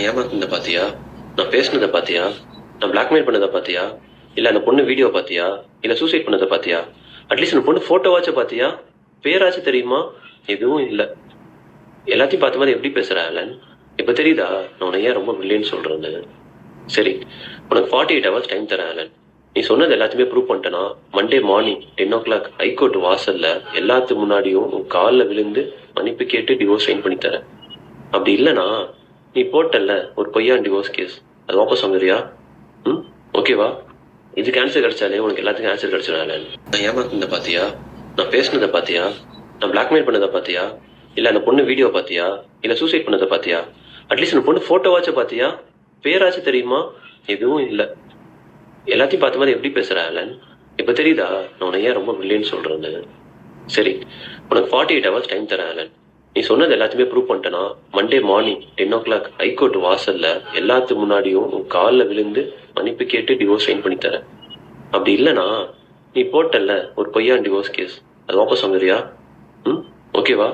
நான் ஏமாத்தினதை பாத்தியா? நான் பேசினதை பாத்தியா? நான் பிளாக்மெயில் பண்ணதை பாத்தியா? இல்ல அந்த பொண்ணு வீடியோ பாத்தியா? இல்ல சூசைட் பண்ணதை பாத்தியா? அட்லீஸ்ட் அந்த பொண்ணு போட்டோவாச்சும் பாத்தியா? பேராச்சும் தெரியுமா? எதுவும் இல்ல. எல்லாத்தையும் பார்த்த மாதிரி எப்படி பேசுற ஆலன்? இப்ப தெரியுதா நான் உன்னை ஏன் ரொம்ப வில்லியன்னு சொல்றேன்னு? சரி, உனக்கு 48 hours டைம் தரேன் ஆலன். நீ சொன்னது எல்லாத்தையுமே ப்ரூவ் பண்ணிட்டேன்னா மண்டே மார்னிங் 10 o'clock ஹைகோர்ட் வாசல்ல எல்லாத்துக்கு முன்னாடியும் உன் காலில் விழுந்து மன்னிப்பு கேட்டு டிவோர்ஸ் சைன் பண்ணி தரேன். அப்படி இல்லைனா நீ போட்டல ஒரு பொய்யான் டிவோர்ஸ் கேஸ், அது வாபஸ் வாங்குறியா? ஓகேவா? இதுக்கு ஆன்சர் கிடைச்சாலே உனக்கு எல்லாத்துக்கும் ஆன்சர் கிடைச்சிடால. நான் ஏமாத்தினதை பாத்தியா? நான் பேசினதை பாத்தியா? நான் பிளாக்மெயில் பண்ணதை பாத்தியா? இல்ல அந்த பொண்ணு வீடியோ பாத்தியா? இல்ல சூசைட் பண்ணதை பாத்தியா? அட்லீஸ்ட் அந்த பொண்ணு போட்டோவாச்சும் பாத்தியா? பேராச்சும் தெரியுமா? எதுவும் இல்ல. எல்லாத்தையும் பார்த்த மாதிரி எப்படி பேசுற ஆலன்? இப்ப தெரியுதா நான் உன்னை ஏன் ரொம்ப வில்லியன்னு சொல்றேன்னு? சரி, உனக்கு 48 hours டைம் தரேன் ஆலன். நீ சொன்னது எல்லாத்தையுமே ப்ரூவ் பண்ணிட்டேன்னா மண்டே மார்னிங் 10 o'clock ஹைகோர்ட் வாசல்ல எல்லாத்துக்கு முன்னாடியும் உன் காலில் விழுந்து மன்னிப்பு கேட்டு டிவோர்ஸ் சைன் பண்ணி தரேன். அப்படி இல்லைனா நீ போட்டல ஒரு பொய்யான் டிவோர்ஸ் கேஸ், அது வாபஸ் வாங்குறியா? ஓகேவா?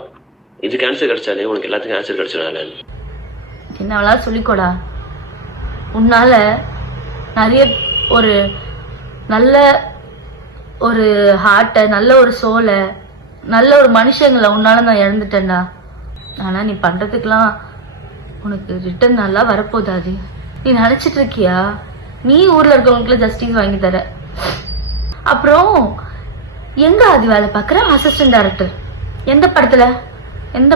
இதுக்கு ஆன்சர் கிடைச்சாலே உனக்கு எல்லாத்துக்கும் ஆன்சர் கிடைச்சிடால. என்னவளா சொல்லிக்கோடா. உன்னால நிறைய ஒரு நல்ல ஒரு ஹார்ட்டை, நல்ல ஒரு சோலை, நல்ல ஒரு மனுஷங்களை உன்னால நான் இழந்துட்டேன்டா. ஆனா நீ பண்றதுக்கெல்லாம் உனக்கு ரிட்டர்ன் நல்லா வரப்போதாது. நீ நினைச்சிட்டு இருக்கியா நீ ஊர்ல இருக்கவங்களுக்குள்ள ஜஸ்டிஸ் வாங்கி தர? அப்புறம் எங்க அது வேலை பார்க்குற அசிஸ்டன்ட் டைரக்டர்? எந்த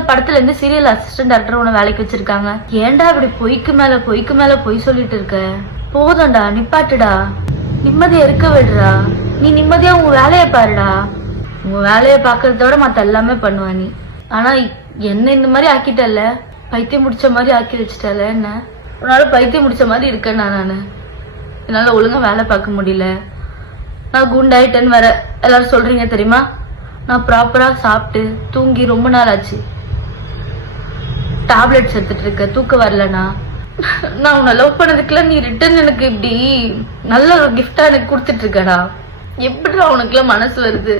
படத்துல இருந்து சீரியல் அசிஸ்டன்ட் டைரக்டர் உன்னை வேலைக்கு வச்சிருக்காங்க? ஏன்டா இப்படி பொய்க்கு மேல பொய் சொல்லிட்டு இருக்க? போதும்டா, நிப்பாட்டுடா, நிம்மதியா இருக்க விடுறா. நீ நிம்மதியா உன் வேலையை பாருடா. உன் வேலையை பாக்குறதோட மத்த எல்லாமே பண்ணுவ நீ. ஆனா என்ன இந்த மாதிரி ஆக்கிட்டல, பைத்தியம் முடிச்ச மாதிரி ஆக்கி வச்சிட்டல. என்ன உன்னால பைத்தியம் முடிச்ச மாதிரி இருக்கேன் நானு. என்னால ஒழுங்கா வேலை பார்க்க முடியல. நான் குண்டாயிட்டேன்னு வேற எல்லாரும் சொல்றீங்க தெரியுமா? நான் ப்ராப்பரா சாப்பிட்டு தூங்கி ரொம்ப நாள் ஆச்சு. டேப்லெட்ஸ் எடுத்துட்டு இருக்க, தூக்கம் வரலனா. நான் உன்னை லவ் பண்ணதுக்குள்ள நீ ரிட்டர்ன் எனக்கு இப்படி நல்ல ஒரு கிஃப்டா எனக்கு கொடுத்துட்டு இருக்கடா. எப்படிடா உனக்குலாம் மனசு வருது?